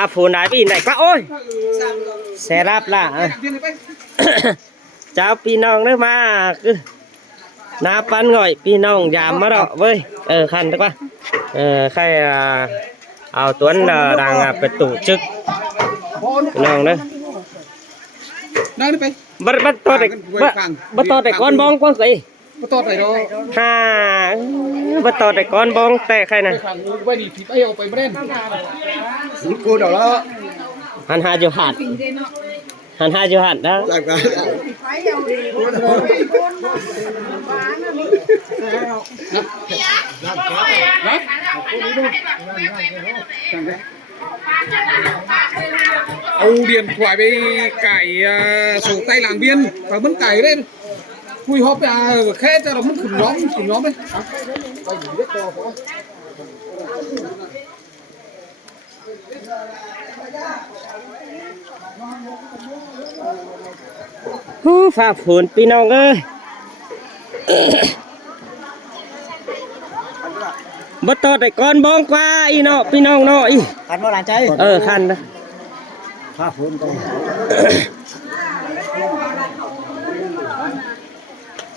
าฟูนายพี่ไหนก็โอ้ยแสรับล่ะเจ้าพี่น้องเด้อมาคือน้าปันง่อยพี่น้องยามมาดอกเว้ยคันดีกว่าใครเอาตัวนั้นดังเป็นตู่จึกพี่น้องเด้อบัดต่อแต่ก้อนบองกว้างสิบัดต่อแต่ดอกบัดต่อแต่ก้อนบองแต่ใครน่ะกูเดี๋ยวแล้วหันหาอยู่หัดนะเอาเดียนถวายไปไก่ส่งไตหลังเบียนvà bánh cày đấy cùi hộp khét cho nó mất khủng nhóm đấy phá phunพี่น้องเอ้ยบัดต่อแต่ก้อนบองกว่าอีเนาะพี่น้องเนาะอีคันบ่หลานใจคันนะพาฝุ่นก็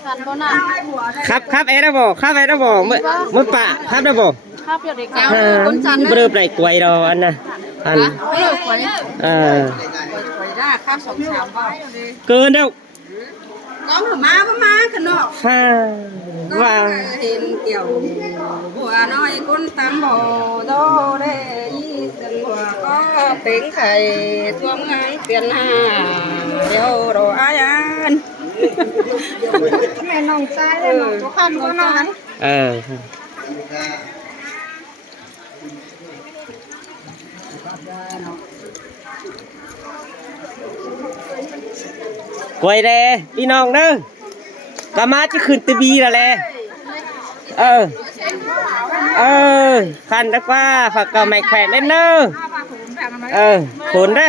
คันบ่น่ะครับเอ็ดบ่มื้อปะครับได้บ่ครับอยู่ในกลางคนจันทร์ เริ่มได้กล้วยดอกอันน่ะอันกล้วยได้ข้าว2-3บาทเกินแล้วก็มากันเนาะว่าเห็นเกี่ยวบัวน้อยคนตำบ่โตได้ยี่สิบหัวก็เป็นไข่ท่วมงานเปลี่ยนหาเดี๋ยวรออายันแม่น้องใจเลยน้องตัวคันก็นอนกล้วยแดพี่น้องเด้อกะมาจะขึ้นตะบีแล้วแหละคันตะกว่าฝักกะไม่แขวนเล่นเด้อผลได้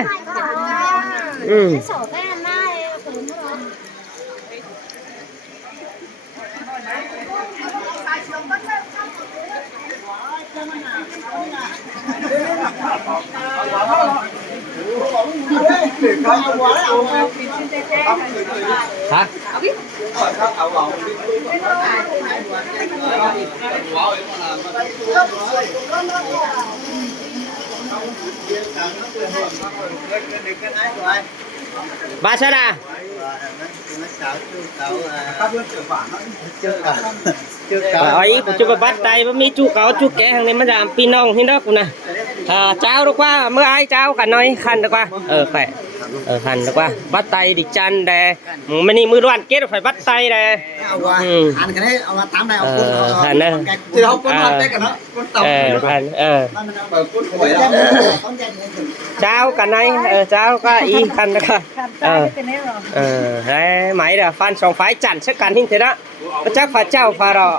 ฮะบาชดาอ๋ออีกูจะไปบัดไตมันมีจูเก๋าจูแก่ทางนี้มันจะพี่น้องที่นอกกูนะเจ้าดีกว่าเมื่อไอ้เจ้ากันน้อยคันดีกว่าแปะคันดีกว่าบัดไตดิจันแดมันนี่มือด้วนเกตไฟบัดไตแดอันกันให้เอามาตามได้เอาคนคันเนอะที่เขาคนทำได้กันเนาะคนตำคันเจ้ากันไหนเจ้าก็อีคันนะครับให้ไหมเดี๋ยวฟันสองฝ่ายจันสักกันทิ้งเถอะนะพระเจ้าฝ่าเจ้าฝ่ารอ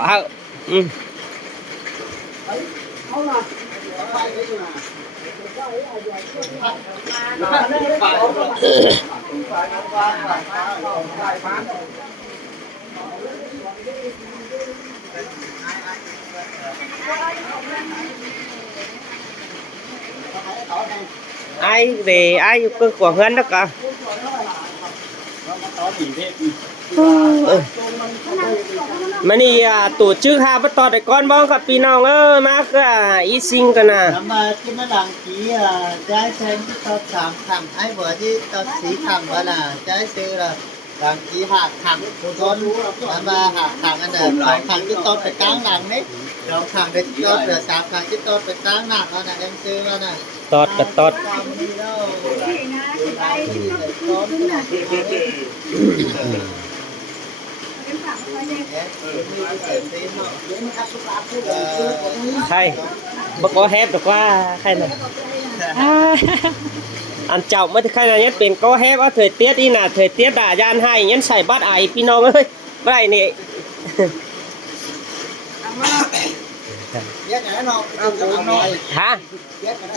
ai về ai cơ của hơn đó cảมันนี่ตัวชื่อฮาบัตต่อแต่ก้อนบ้องกับพี่น้องมากอีซิงกันนะมาที่มาดังกี้ใจแทนที่ตอน3 คำไอ้บัวที่ตอน4 คำว่าน่ะใจซื้อละดังกี้หักขังต้นมาหักขังอันเดิม2 คำที่ต้นไปกลางหลังนี่2 คำที่ต้นไป3 คำที่ต้นไปกลางหลังแล้วน่ะเอ็มซื้อแล้วน่ะตอดกับตอดใครบก็แฮปหรอกว่าใครน่ะอันเจ้าไม่ใช่เนี่ยเป็นก็แฮปว่าเถิดเตี้ยที่น่ะเถิดเตี้ยด่ายานให้ยันใส่บัดไอพี่น้องเอ้ยไรนี่ฮะ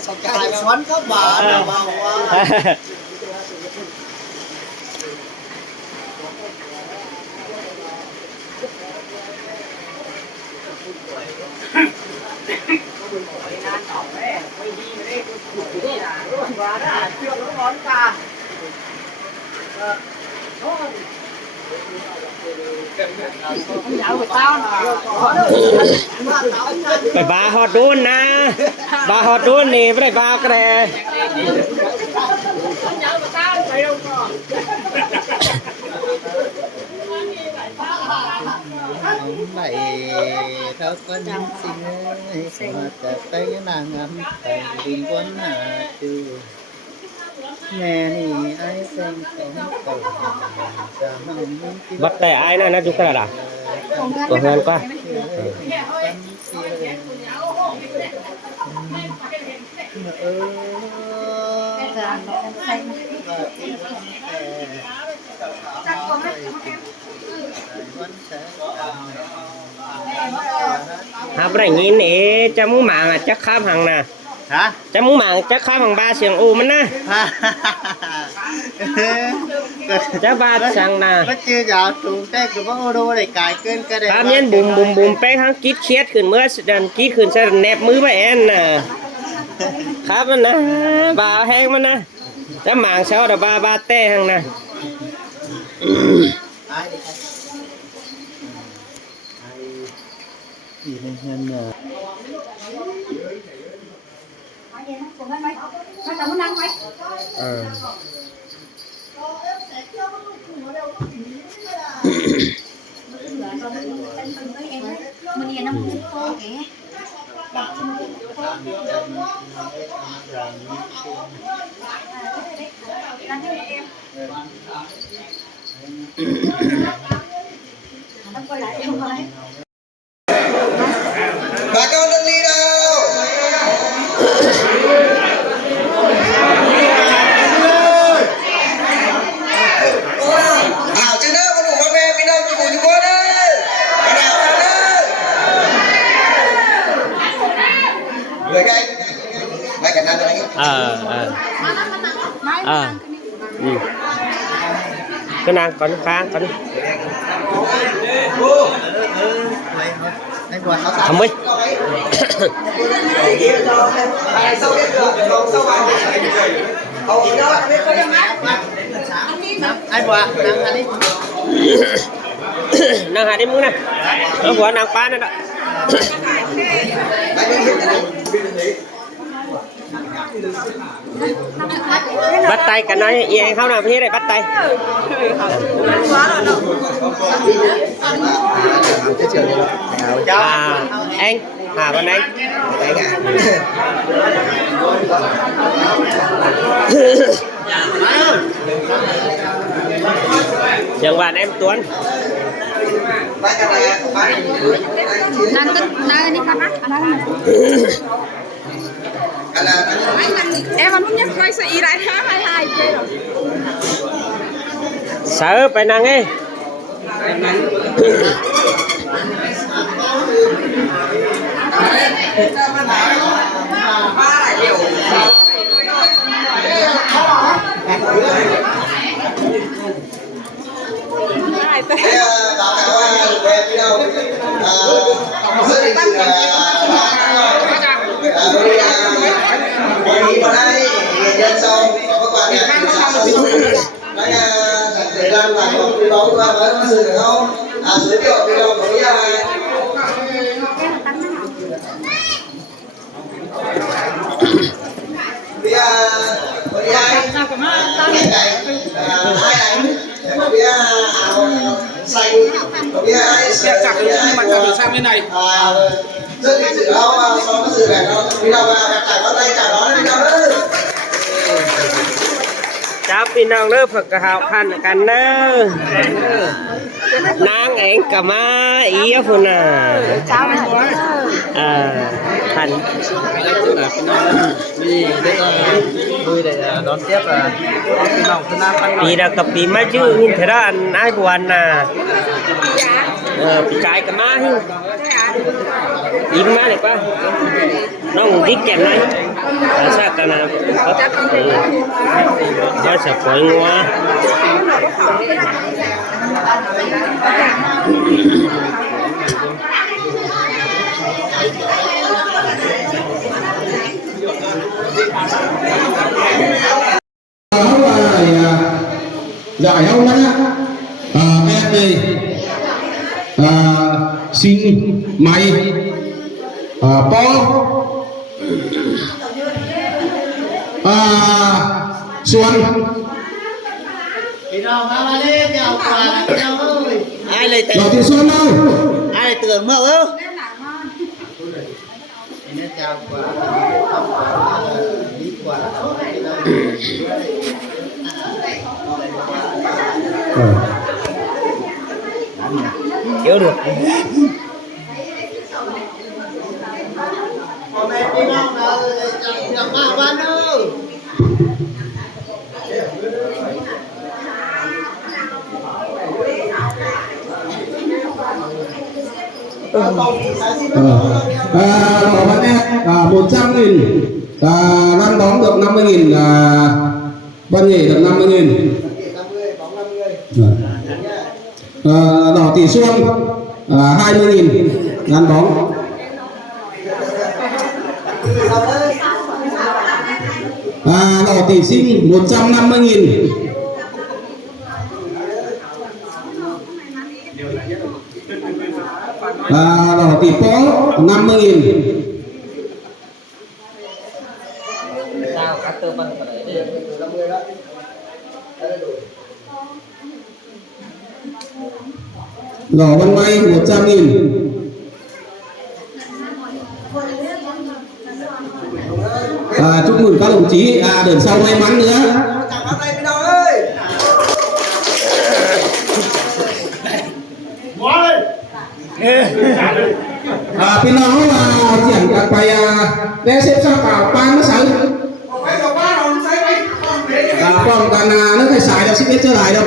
ช้อนก็บาดเ ไปบาฮอดดูนนะบาฮอดดูนนี่ไม่ได้บากระเด Mày thơ con xin ơi mà chợt tay nàng ngắm tay đừng quân hạ trừ nghe nì ai xem sống cầu sao mong bắt tay ai nè nó chụp cái là còn hơn quá học cái này nè cho muốn mạng là chắc khám hàng nè hả cho muốn mạng chắc khám hàng ba xiềng u mình nè chắc ba xiềng nè mất chưa giờ tụi cái của bác ô đô này cài cơn cái này khám nhân bùm bùm bùm bé hắn kít khiết khẩn mưa đàn kít khẩn sẽ nẹp mưa vậy em nè khám mình nè bà hang mình nè chắc mạng sao là ba te hàng nè gì nên nhân bà con đừng đi đâu hảo chứ đâu có đủ con em đi đâu cho bùi cho con ơi bà nào con ơi người đây mày cả năm đấy cái nàng còn kháng còn không biết ai qua nàng hai đi muốn nè nó của nàng ba nữa đó bắt tay cả nói gì không nào phía này bắt tay anh con anh trường bạn em Tuấn em còn muốn nhắc hai sĩ lại hai sợ phải năng ấy báo cáo được về đi đâu rất là đi vào đây nhân sau có các bạn nhà nói để làm là một cái bóng qua với sự được không giới thiệu đi đâu với với ai hai anh có biết áo xanh có biết ai xe chặt nhưng mà chặt được sang bên này rất lịch sự đâu so với sự đẹp đâu đi đâu chả có tay chả đó đi đâu đấy จับพี่น้องเด้อผักกะเพราพันกันเด้อนางเองก็มาอีอ่ะพุ่นน่ะพัน đi đây là vui để đón tiếp khi nào thân nam tăng ปีละกับปีมาชื่อหินเถระอันอ้ายบวนน่ะปีกายก็มาหินยิ้มมาเลยป่ะน้องดิ๊กแก่นไหนซากันนะว่าจะปล่อยงัว giải hậu nhá em đây xin mày po xuân thì nào mà đi chào quà chào ơi ai lấy rồi thì xuân đâu ai lấy tưởng mẫu không nên chào quà đi quà chịu được hôm nay đi nào chào ba ban ơi Bảo bạn em 100.000 lăn bóng được 50.000 văn nghệ được 50.000 đỏ tỷ xuân 20.000 lăn bóng đỏ tỷ sinh 150.000 đỏ tỷ phó 50.000 sao các tư vấn ở đấy đỏ văn may 100.000 chúc mừng các đồng chí đợt sau may mắn nữaพี่น้องเราเสี่ยงกันไปได้เซฟซ่าเปล่าปานมาสั่งป้องกันนึกให้สายเดี๋ยว11 เจอหลายเดี๋ยว